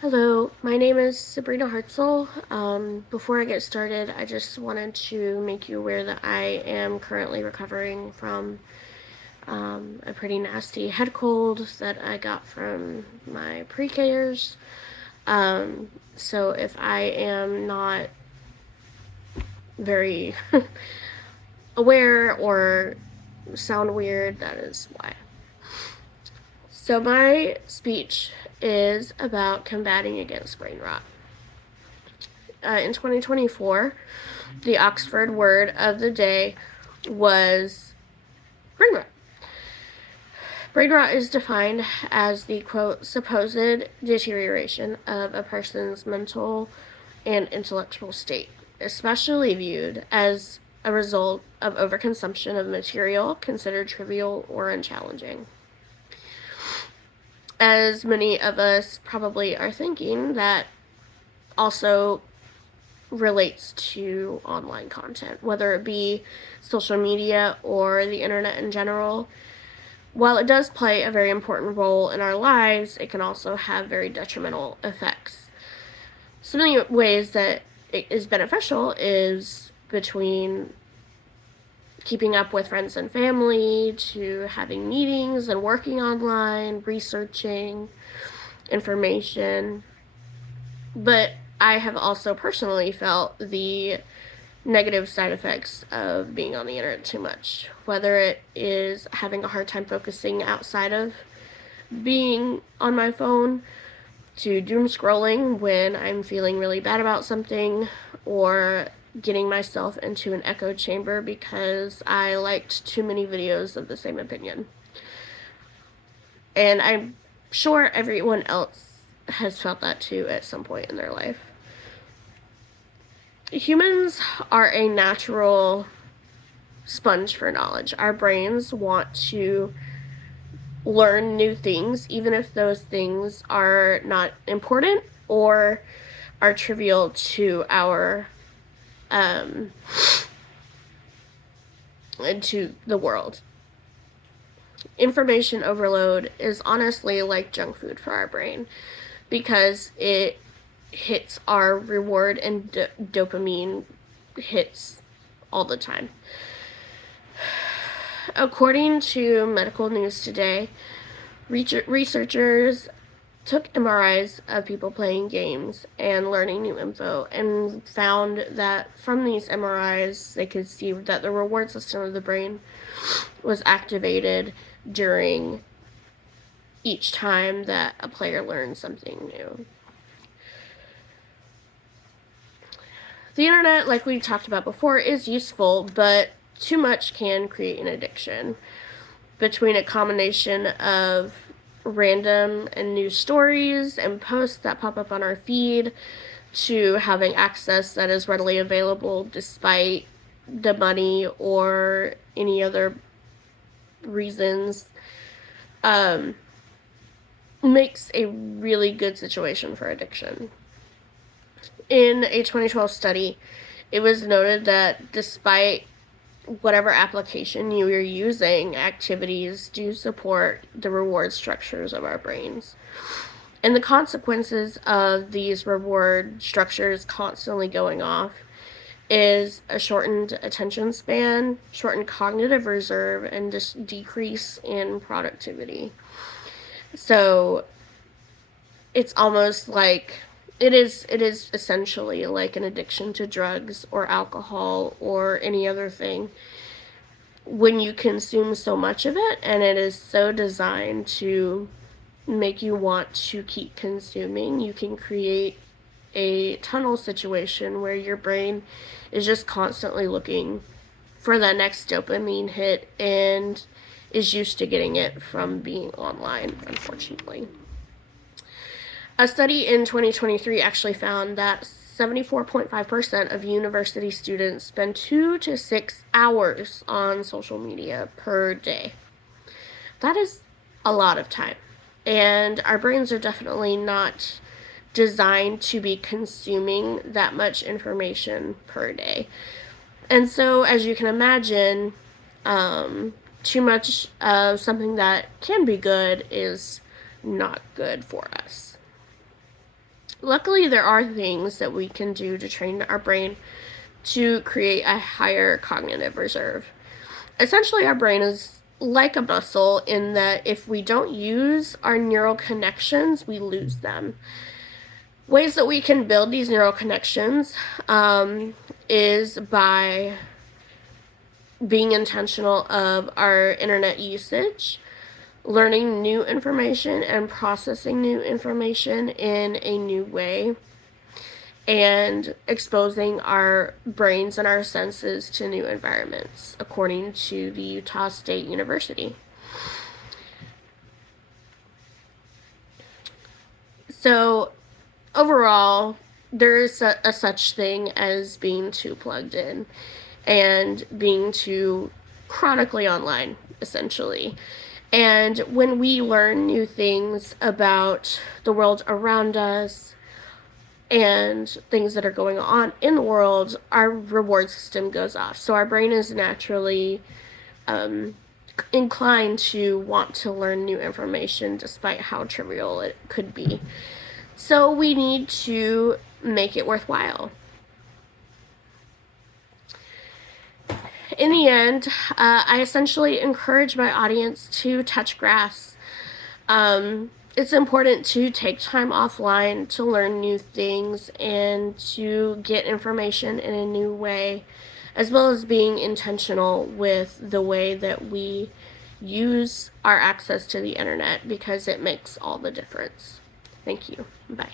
Hello, my name is Sabrina Hartzell. Before I get started, I just wanted to make you aware that I am currently recovering from a pretty nasty head cold that I got from my pre-K years. So if I am not very aware or sound weird, that is why. So my speech is about combating against brain rot. In 2024, the Oxford word of the day was brain rot. Brain rot is defined as the, quote, supposed deterioration of a person's mental and intellectual state, especially viewed as a result of overconsumption of material considered trivial or unchallenging. As many of us probably are thinking, that also relates to online content, whether it be social media or the internet in general. While it does play a very important role in our lives, it can also have very detrimental effects. Some of the ways that it is beneficial is between keeping up with friends and family, to having meetings and working online, researching information. But I have also personally felt the negative side effects of being on the internet too much, whether it is having a hard time focusing outside of being on my phone, to doom scrolling when I'm feeling really bad about something, or getting myself into an echo chamber because I liked too many videos of the same opinion. And I'm sure everyone else has felt that too at some point in their life. Humans are a natural sponge for knowledge. Our brains want to learn new things, even if those things are not important or are trivial to our to the world. Information overload is honestly like junk food for our brain, because it hits our reward and dopamine hits all the time. According to Medical News Today, researchers took MRIs of people playing games and learning new info, and found that from these MRIs they could see that the reward system of the brain was activated during each time that a player learned something new. The internet, like we talked about before, is useful, but too much can create an addiction. Between a combination of random and new stories and posts that pop up on our feed, to having access that is readily available despite the money or any other reasons, makes a really good situation for addiction. In a 2012 study, it was noted that despite whatever application you are using, activities do support the reward structures of our brains. And the consequences of these reward structures constantly going off is a shortened attention span, shortened cognitive reserve, and just decrease in productivity. So it's almost like it is essentially like an addiction to drugs or alcohol or any other thing. When you consume so much of it, and it is so designed to make you want to keep consuming, you can create a tunnel situation where your brain is just constantly looking for that next dopamine hit and is used to getting it from being online, unfortunately. A study in 2023 actually found that 74.5% of university students spend 2 to 6 hours on social media per day. That is a lot of time. And our brains are definitely not designed to be consuming that much information per day. And so, as you can imagine, too much of something that can be good is not good for us. Luckily, there are things that we can do to train our brain to create a higher cognitive reserve. Essentially, our brain is like a muscle in that if we don't use our neural connections, we lose them. Ways that we can build these neural connections is by being intentional of our internet usage, learning new information and processing new information in a new way, and exposing our brains and our senses to new environments, according to the Utah State University. So, overall, there is a such thing as being too plugged in and being too chronically online, essentially. And when we learn new things about the world around us and things that are going on in the world, our reward system goes off. So our brain is naturally inclined to want to learn new information despite how trivial it could be. So we need to make it worthwhile. In the end, I essentially encourage my audience to touch grass. It's important to take time offline to learn new things and to get information in a new way, as well as being intentional with the way that we use our access to the internet, because it makes all the difference. Thank you. Bye.